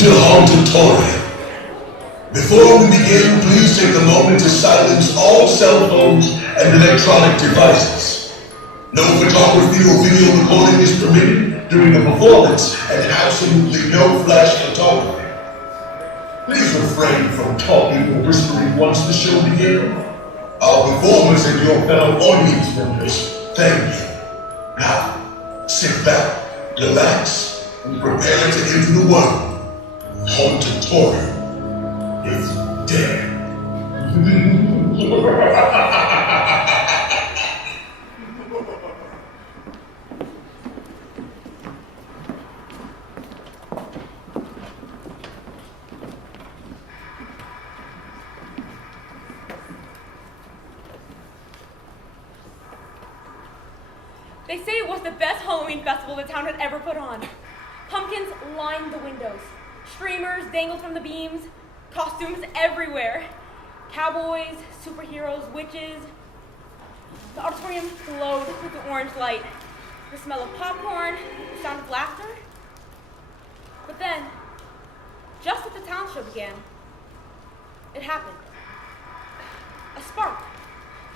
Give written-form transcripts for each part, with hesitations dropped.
to Hauntedtorium. Before we begin, please take a moment to silence all cell phones and electronic devices. No photography or video recording is permitted during the performance, and absolutely no flash photography. Please refrain from talking or whispering once the show begins. Our performers and your fellow audience members, thank you. Now, sit back, relax, and prepare to enter the world. Hauntedtorium is dead. They say it was the best Halloween festival the town had ever put on. Pumpkins lined the windows. Streamers dangled from the beams. Costumes everywhere. Cowboys, superheroes, witches. The auditorium glowed with the orange light. The smell of popcorn, the sound of laughter. But then, just as the talent show began, it happened. A spark.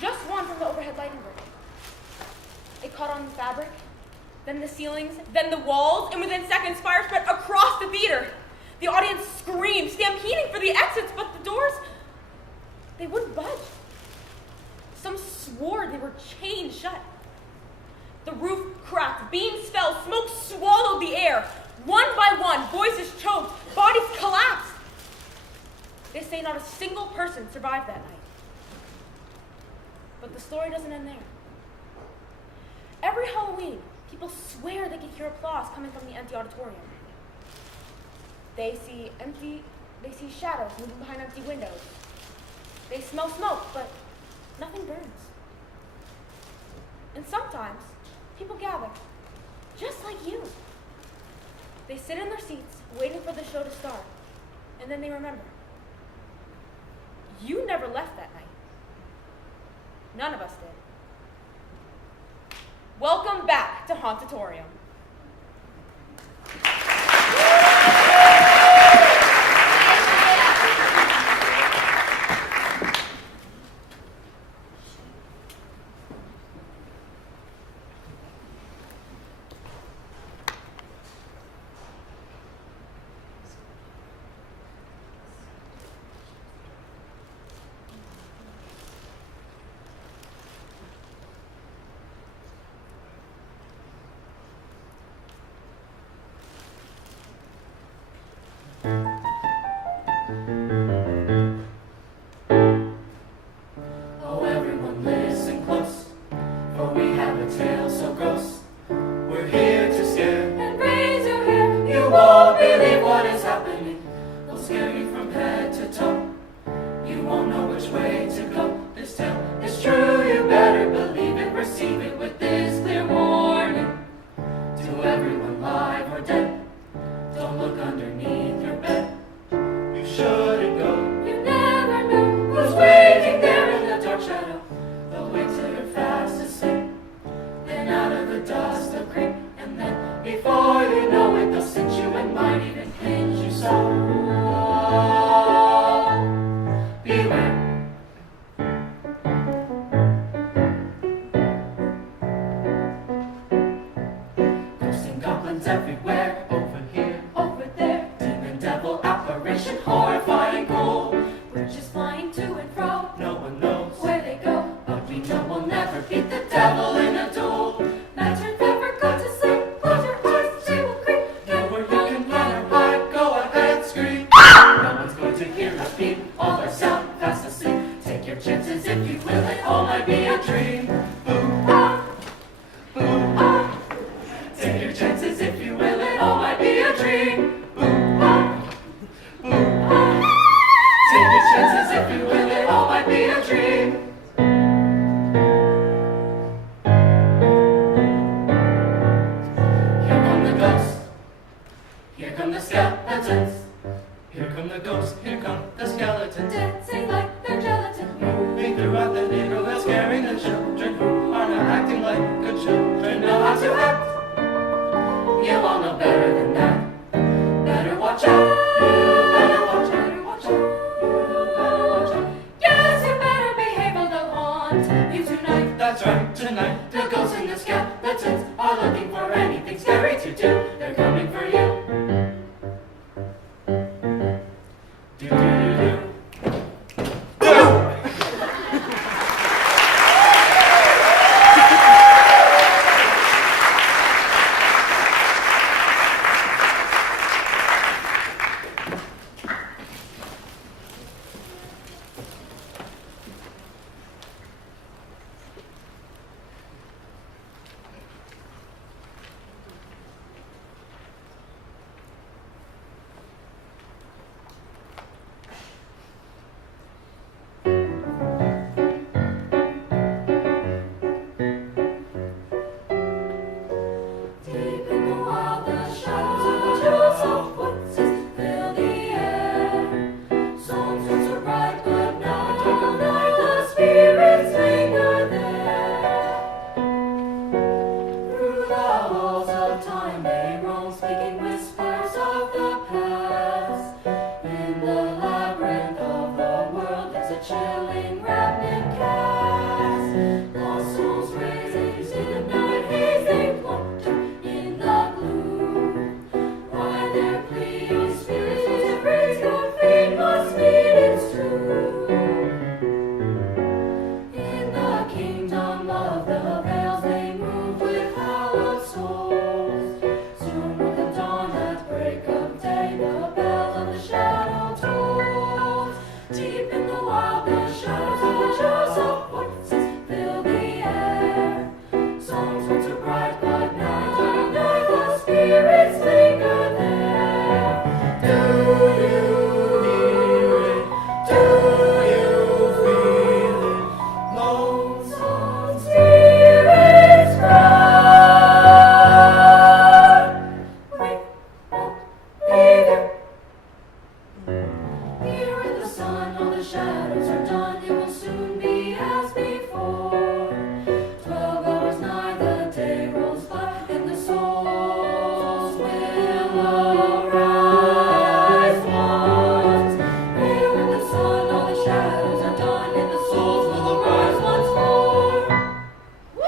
Just one from the overhead lighting rig. It caught on the fabric, then the ceilings, then the walls, and within seconds, fire spread across the theater. The audience screamed, stampeding for the exits, but the doors, they wouldn't budge. Some swore they were chained shut. The roof cracked, beams fell, smoke swallowed the air. One by one, voices choked, bodies collapsed. They say not a single person survived that night. But the story doesn't end there. Every Halloween, people swear they can hear applause coming from the empty auditorium. They see shadows moving behind empty windows. They smell smoke, but nothing burns. And sometimes, people gather, just like you. They sit in their seats, waiting for the show to start, and then they remember. You never left that night. None of us did. Welcome back to Hauntedtorium. You all know better than that. Better watch out. Here in the sun, all the shadows are done. It will soon be as before. 12 hours nigh, the day rolls by, and the souls will arise once. Here in the sun, all the shadows are done, and the souls will arise once more. Woo!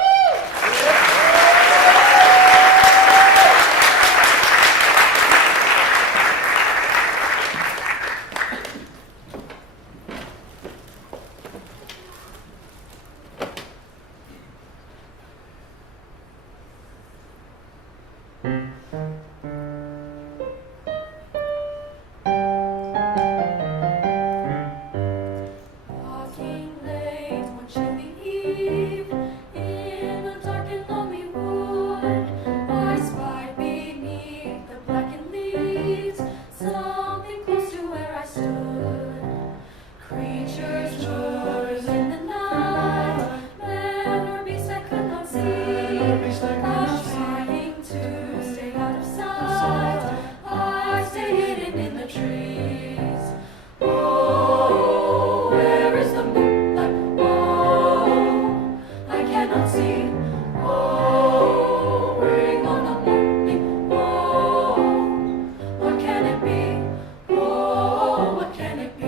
Walking late one chilly eve, in a dark and lonely wood, I spied beneath the blackened leaves something close to where I stood. Creatures were in the night, man or beast I could not see. I'm trying to stay out of sight. I stay hidden in the trees. Oh, where is the moonlight? Oh, I cannot see. Oh, ring on the morning. Oh, what can it be? Oh, what can it be?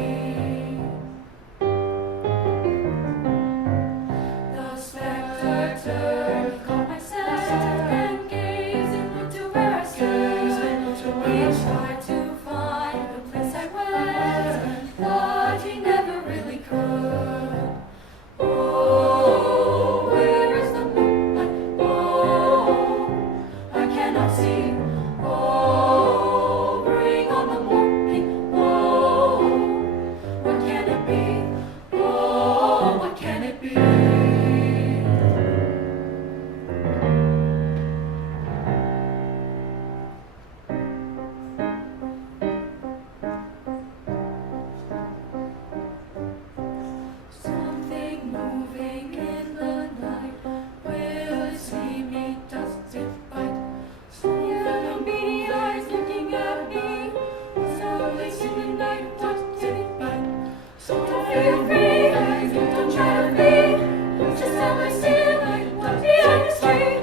The spectre turned, caught my scent, and gazing looked to where I stood. He tried to find the place I went, but he never really could. Oh, where is the moonlight? Oh, I cannot see. Oh, bring on the morning. Oh, what can it be? Oh, what can it be? Something moving in the night. Will it see me? Does it bite? Some beady eyes looking at me. Something in the night. Does it bite? So don't feel free. Don't try to flee. Just have I still behind this tree.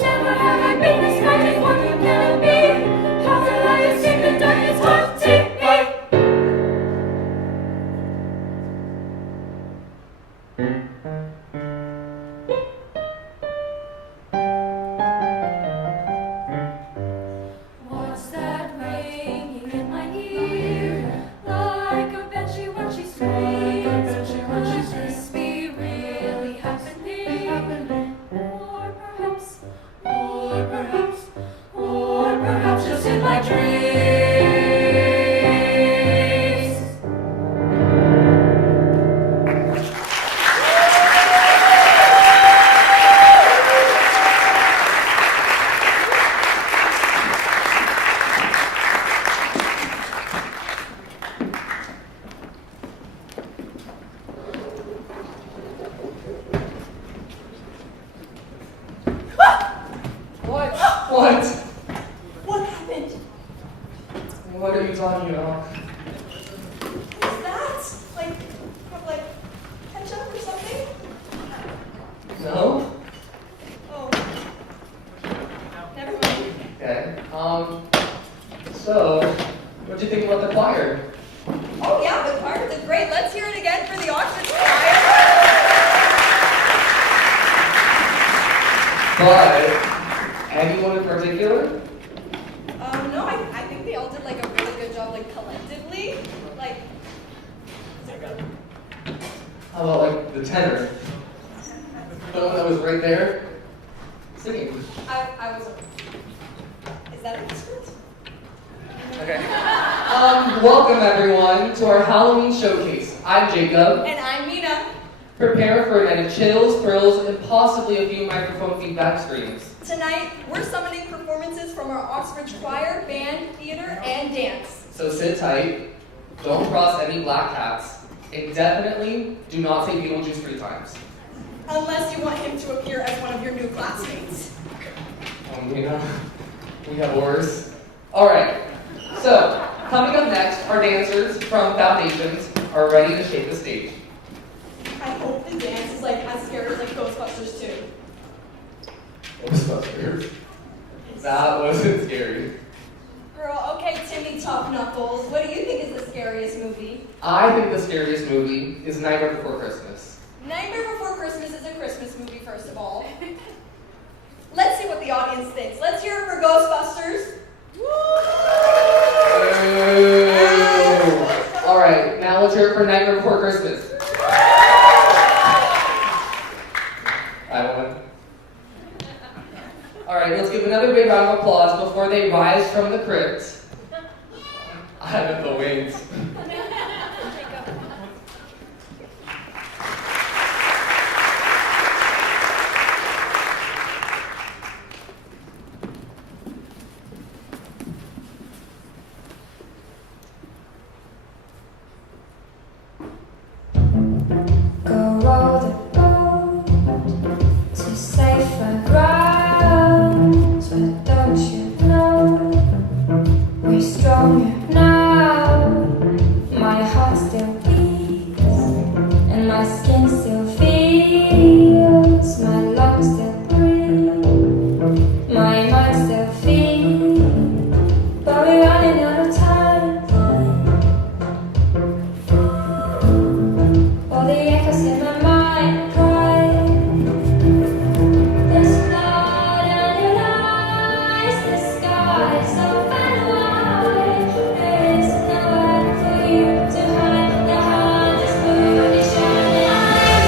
Never have I been this frightened. What can it be? How will I escape the darkness haunting me? What's that ringing in my ear? Like a banshee when she screams. Could this be really happening? Or perhaps just in my dreams. What? What happened? What are you talking about? What's that? Like ketchup or something? No? Oh. Never mind. Okay. So, what'd you think about the choir? Oh yeah, the choir did great. Let's hear it again for the Oxbridge choir. But, anyone in particular? No, I think they all did like a really good job, like collectively. Like, How about like the tenor? The one that was right there singing. I was. Is that an instrument? Okay. Welcome everyone to our Halloween showcase. I'm Jacob. And I'm Mina. Prepare for a night of chills, thrills, and possibly a few microphone feedback screams. Tonight, we're summoning performances from our Oxbridge choir, band, theater, and dance. So sit tight, don't cross any black hats, and definitely do not say Beetlejuice 3 times. Unless you want him to appear as one of your new classmates. You know, we have worse. Alright, so Coming up next, our dancers from Foundations are ready to shake the stage. I hope the dance is like as scary as like Ghostbusters 2. Ghostbusters? That wasn't scary. Girl, okay, Timmy Tough Knuckles, what do you think is the scariest movie? I think the scariest movie is Nightmare Before Christmas. Nightmare Before Christmas is a Christmas movie, first of all. Let's see what the audience thinks. Let's hear it for Ghostbusters. All right, now let's hear it for Nightmare Before Christmas. I won. All right, let's give another big round of applause before they rise from the crypt. I have the wings. Go row the boat to safer grounds, but don't you know we're stronger now? My heart still beats and my skin still feels, my lungs still breathe, my mind still feels, but we're running out of time. All the echoes in my mind cry. There's blood in your eyes. The sky is so far away. There is nowhere for you to hide. The heart is fully shining.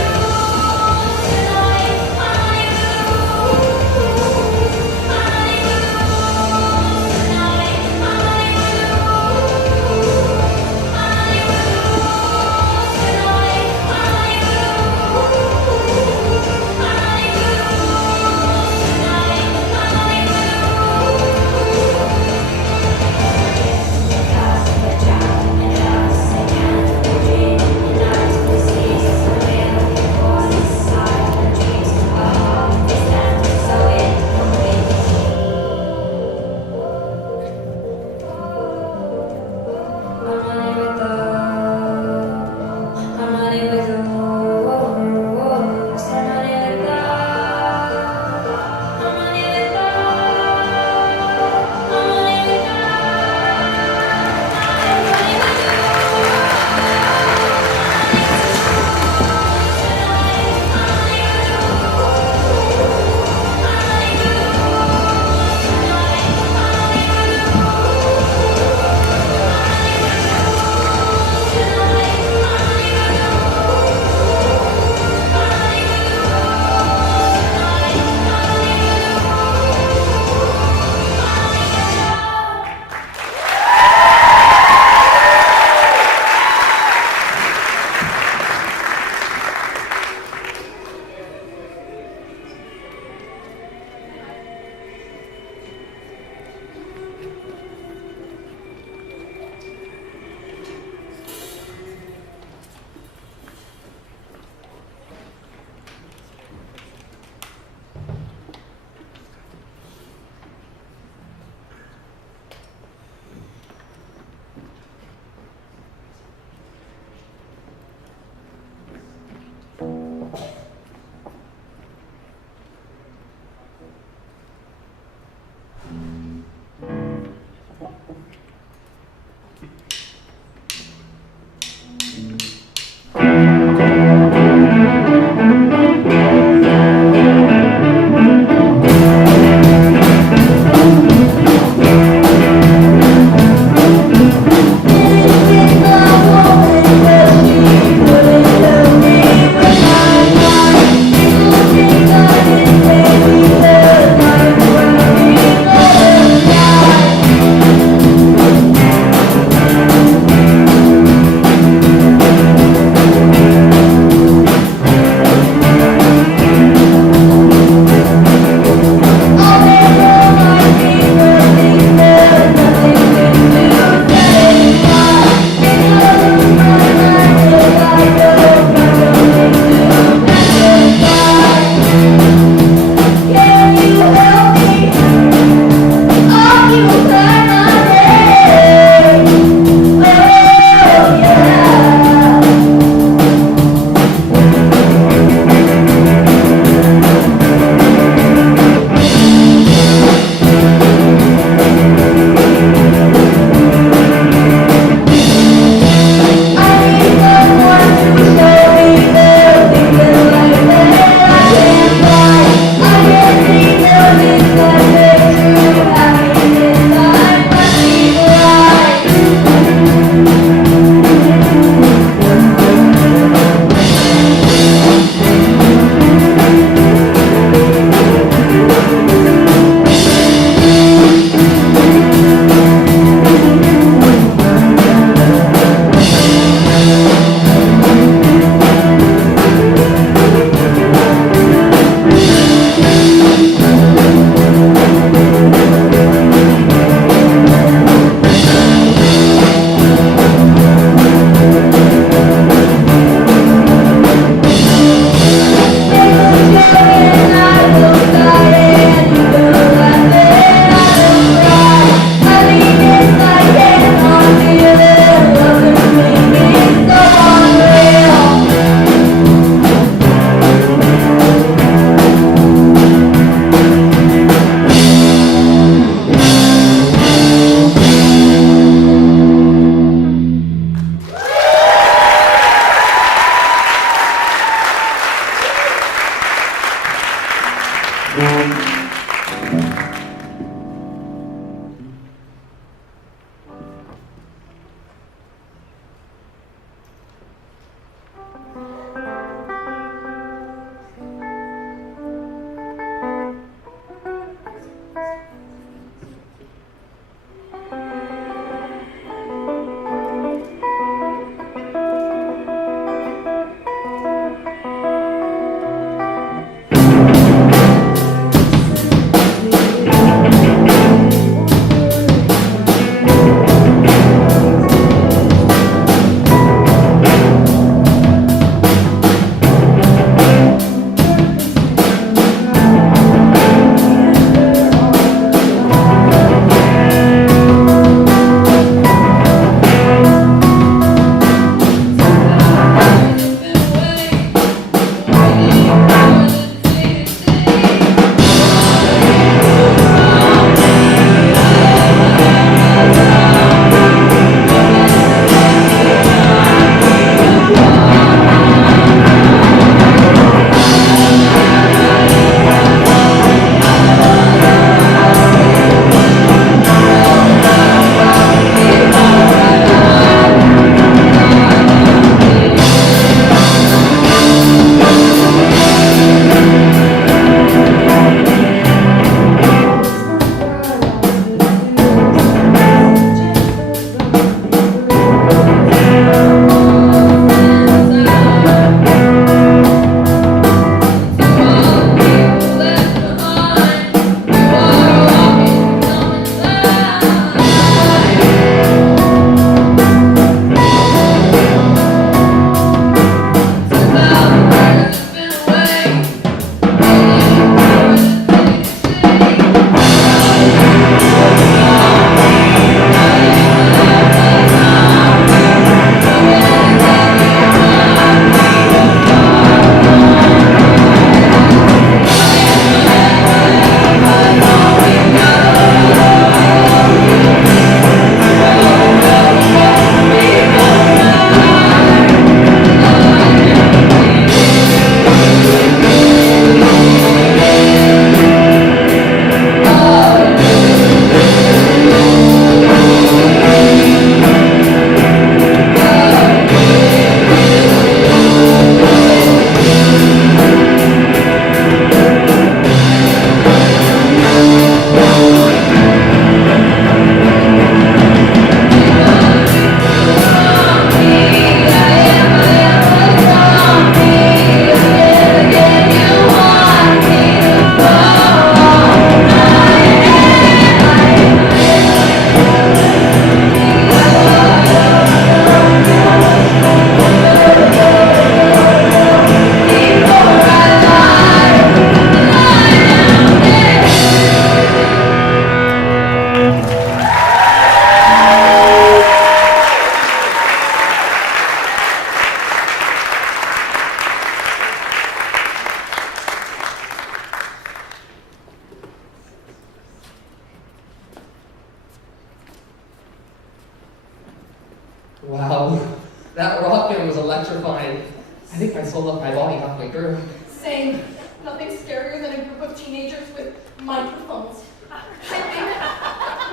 That rock band was electrifying. I think my soul left my body halfway through. Same. Nothing scarier than a group of teenagers with microphones. I think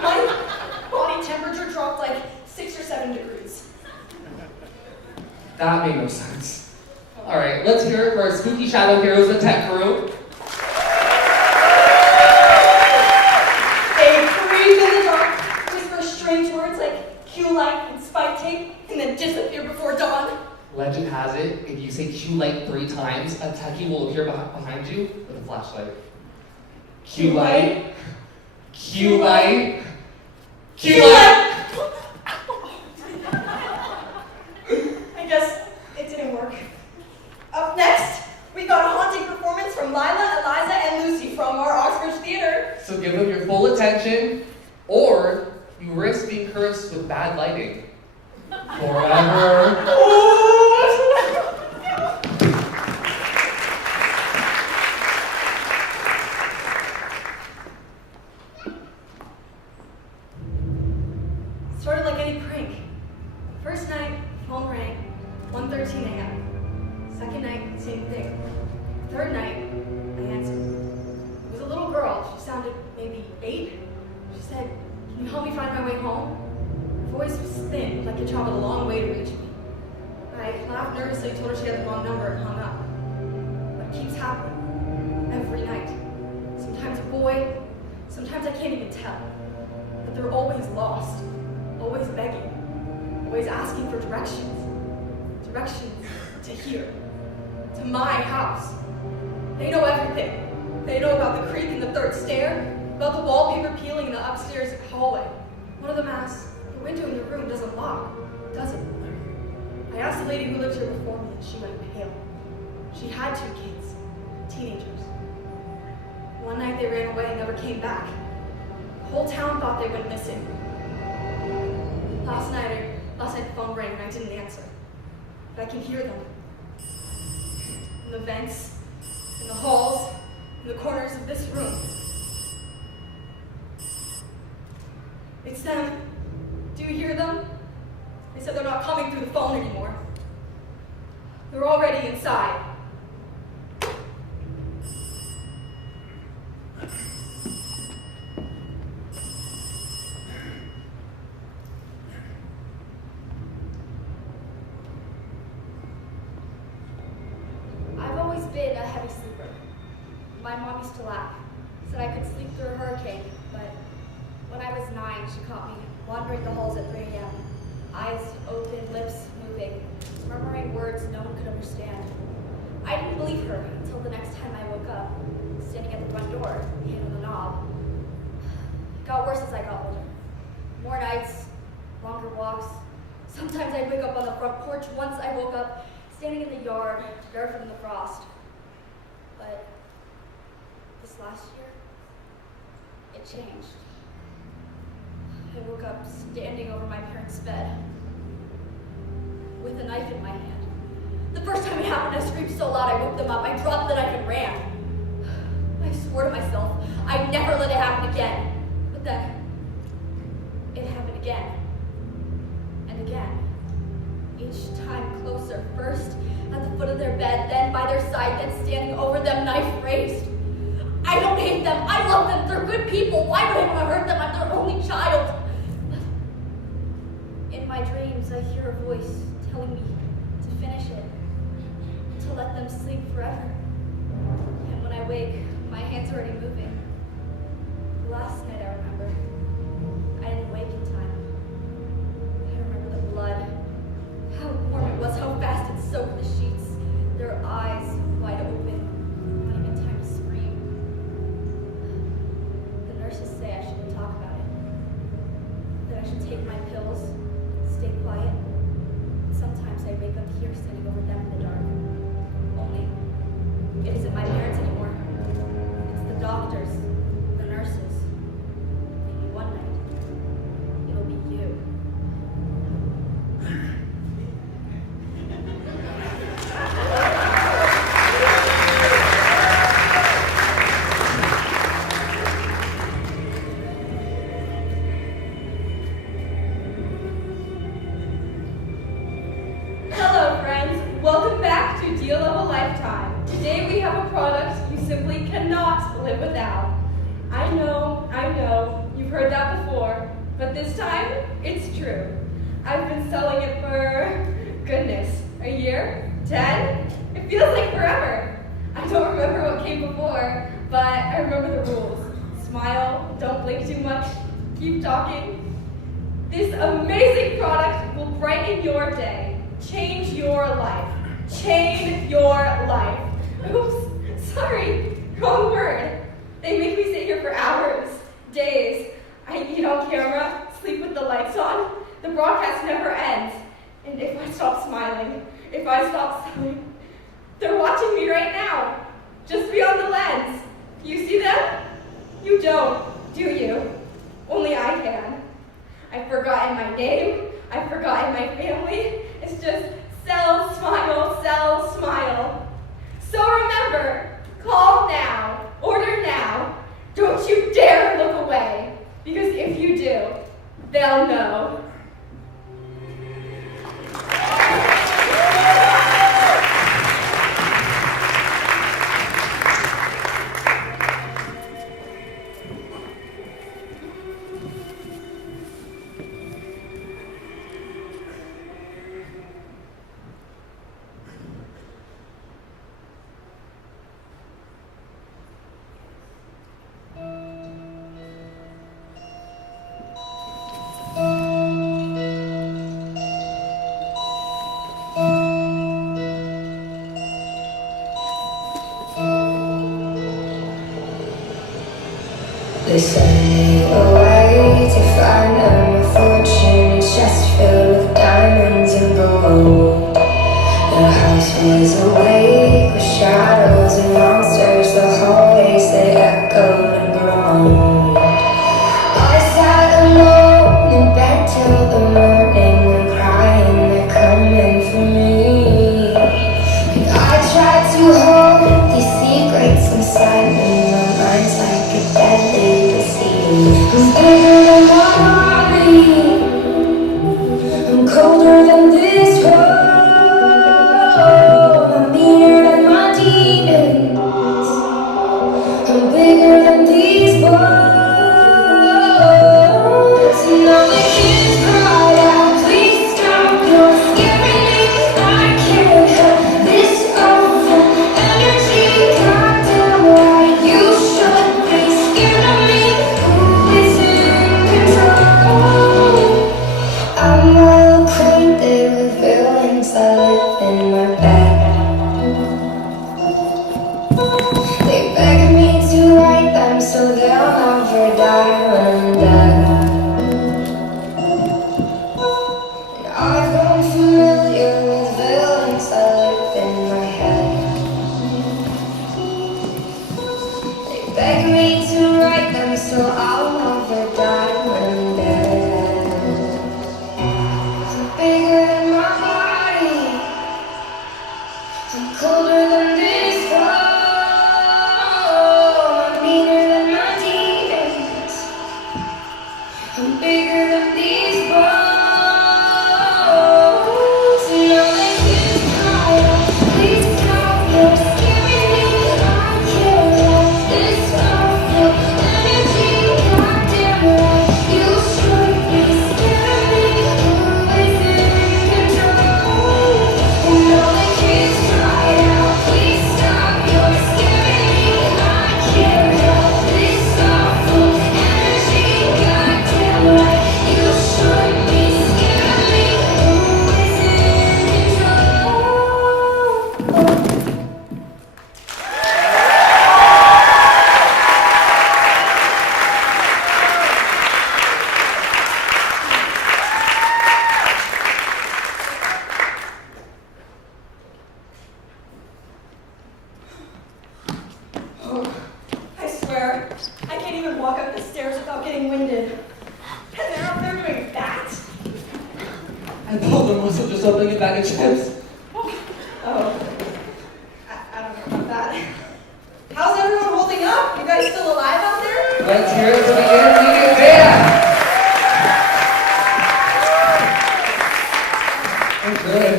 my body temperature dropped like 6 or 7 degrees. That made no sense. Alright, let's hear it for our spooky shadow heroes, the tech crew. They creep in the dark, whisper strange words like Q-light and spike tape, and then disappear before dawn. Legend has it, if you say Q-light 3 times, a techie will appear behind you with a flashlight. Q-light. Q-light. Q-light! I guess it didn't work. Up next, we got a haunting performance from Lila, Eliza, and Lucy from our Oxbridge Theater. So give them your full attention, or you risk being cursed with bad lighting. Forever. Sort of like any prank. First night, phone rang, 1:13 a.m. Second night, same thing. Third night, I answered. It was a little girl. She sounded maybe 8. She said, "Can you help me find my way home?" Her voice was thin, like it traveled a long way to reach me. I laughed nervously, told her she had the wrong number, and hung up. But it keeps happening. Every night. Sometimes a boy, sometimes I can't even tell. But they're always lost. Always begging, always asking for directions. Directions to here, to my house. They know everything. They know about the creak in the 3rd stair, about the wallpaper peeling in the upstairs hallway. One of them asks, "The window in your room doesn't lock, does it?" I asked the lady who lived here before me, and she went pale. She had 2 kids, teenagers. One night they ran away and never came back. The whole town thought they went missing. Last night the phone rang and I didn't answer. But I can hear them. In the vents, in the halls, in the corners of this room. It's them. Do you hear them? They said they're not coming through the phone anymore. They're already inside. Been a heavy sleeper. My mom used to laugh, said I could sleep through a hurricane, but when I was 9, she caught me wandering the halls at 3 a.m., eyes open, lips moving, murmuring words no one could understand. I didn't believe her until the next time I woke up, standing at the front door, hand on the knob. It got worse as I got older. More nights, longer walks. Sometimes I'd wake up on the front porch. Once I woke up standing in the yard, barefoot in the frost. But this last year, it changed. I woke up standing over my parents' bed with a knife in my hand. The first time it happened, I screamed so loud I woke them up. I dropped the knife and ran. I swore to myself I'd never let it happen again. But then, it happened again. And again. Each time closer, first at the foot of their bed, then by their side, then standing over them, knife raised. I don't hate them. I love them. They're good people. Why would I want to hurt them? I'm their only child. In my dreams, I hear a voice telling me to finish it, to let them sleep forever. And when I wake, my hands are already moving. Last night, I remember, I didn't wake in time. I remember the blood. How warm it was, how fast it soaked the sheets. Their eyes wide open, not even time to scream. The nurses say I shouldn't talk about it. That I should take my pills, stay quiet. Sometimes I wake up here standing over them in the dark. Only, it isn't my parents anymore. It's the doctors, the nurses. deal of a lifetime. Today we have a product you simply cannot live without. I know, you've heard that before, but this time, it's true. I've been selling it for, goodness, a year? 10? It feels like forever. I don't remember what came before, but I remember the rules. Smile, don't blink too much, keep talking. This amazing product will brighten your day, change your life. Change your life. Oops, sorry, wrong word. They make me sit here for hours, days. I eat on camera, sleep with the lights on. The broadcast never ends. And if I stop smiling, if I stop selling, they're watching me right now, just beyond the lens. You see them? You don't, do you? Only I can. I've forgotten my name. I've forgotten my family. It's just sell, smile. So remember, call now, order now. Don't you dare look away, because if you do, they'll know. They say a way to find a fortune, it's just filled with diamonds and gold. The house was awake with shadows and monsters, the hallways they echoed and groaned. I sat alone in bed till the morning and crying, they're coming for me. And I tried to hold these secrets inside me, my mind's like a deadly. I'm bigger than my body. I'm colder than this world. I'm meaner than my demons. I'm bigger than these bones. And all the kids cried out, please stop, you're scaring me. I can't help this awful energy. Goddamn right, you should be scared of me. I'm well acquainted with feelings that live in my bed. They beg me to write them so they'll never die when I'm dead. And I've grown familiar with villains that live in my head. They beg me to write them so I'll never die when I'm dead. Bigger than my body, I'm colder than this world. I'm meaner than my demons. I'm bigger than these bones. And all the kids cry out, please stop, you're scaring me. I can't let this awful energy. Goddamn right, you should be scared of me. Always in control. And all the kids cry out, please stop, you're scaring me. I can't help this awful energy. Goddamn right, you should be scared of me. Always in control. Oh, I swear, I can't even walk up the stairs without getting winded. And they're up there doing that? I told them was just opening a bag of chips. Oh. I don't know about that. How's everyone holding up? You guys still alive out there? Let's hear it for the intermediate band. We're good.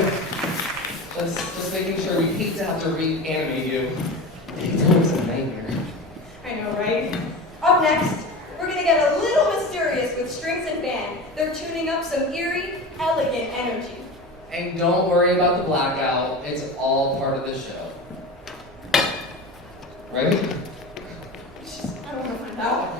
Just making sure we hate to have to reanimate you. It's always a nightmare. I know, right? Up next, we're gonna get a little mysterious with strings and band. They're tuning up some eerie, elegant energy. And don't worry about the blackout. It's all part of the show. Ready? I don't want to find out.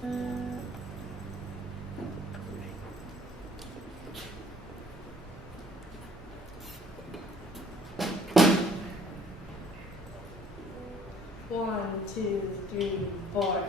One, two, three, four.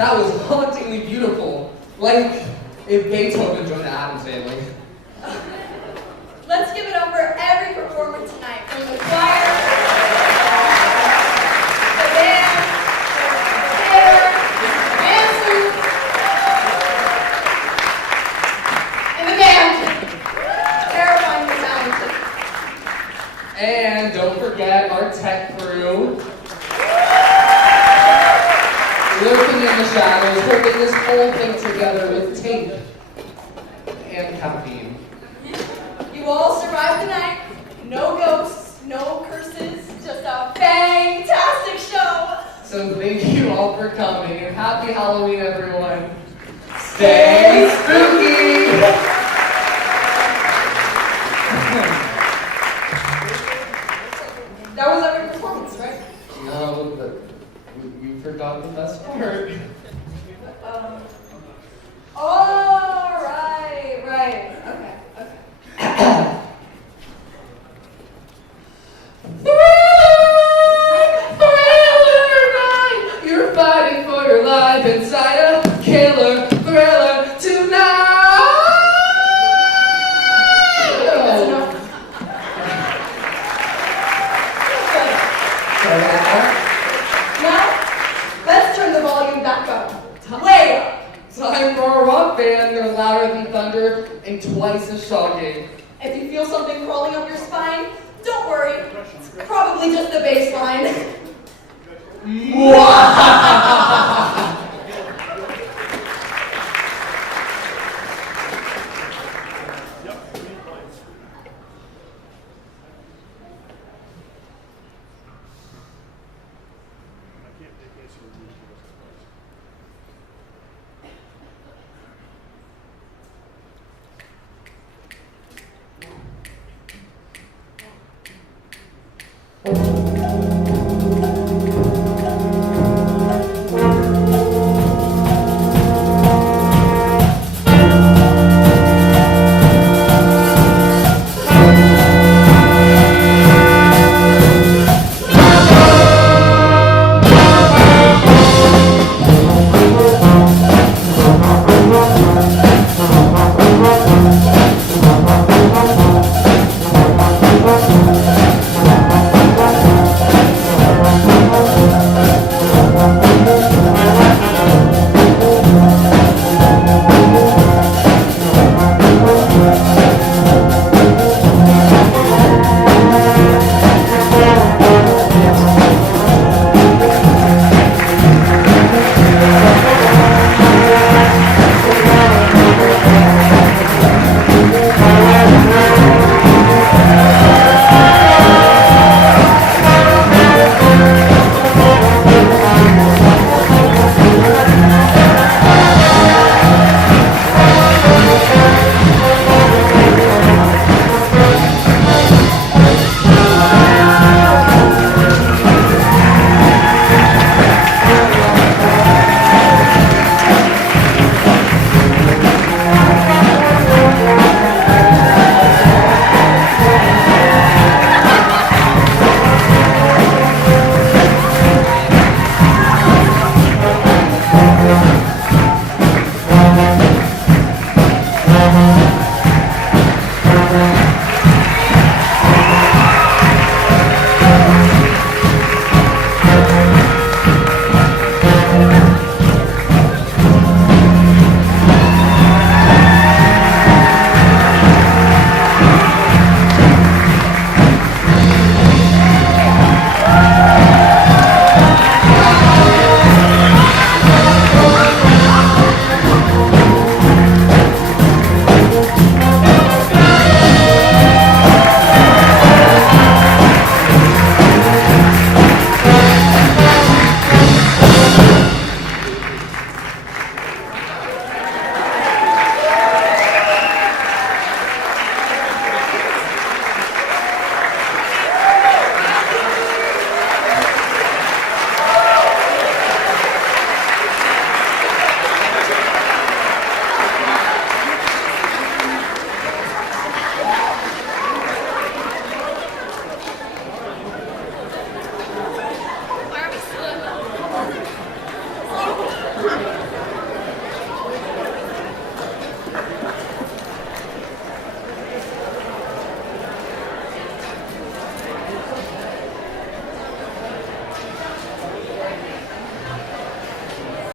That was hauntingly beautiful. Like if Beethoven joined the Addams Family. Let's give it up for every performer tonight, from the choir, the band, the theater, dancers, and the band. Terrifyingly talented. And don't forget our tech crew. Lurking in the shadows, holding this whole thing together with tape and caffeine. You all survived the night. No ghosts, no curses, just a fantastic show. So thank you all for coming, and happy Halloween, everyone. Stay spooky! That was every performance, right? No, but you forgot the best part. Oh, right. Okay. Thriller night! You're fighting for your life inside a killer thriller tonight! That's enough. Now, let's turn the volume back up. Way up. Time for a rock band. They're louder than thunder and twice as shocking. If you feel something crawling up your spine, don't worry. It's probably just the bass line. Wow!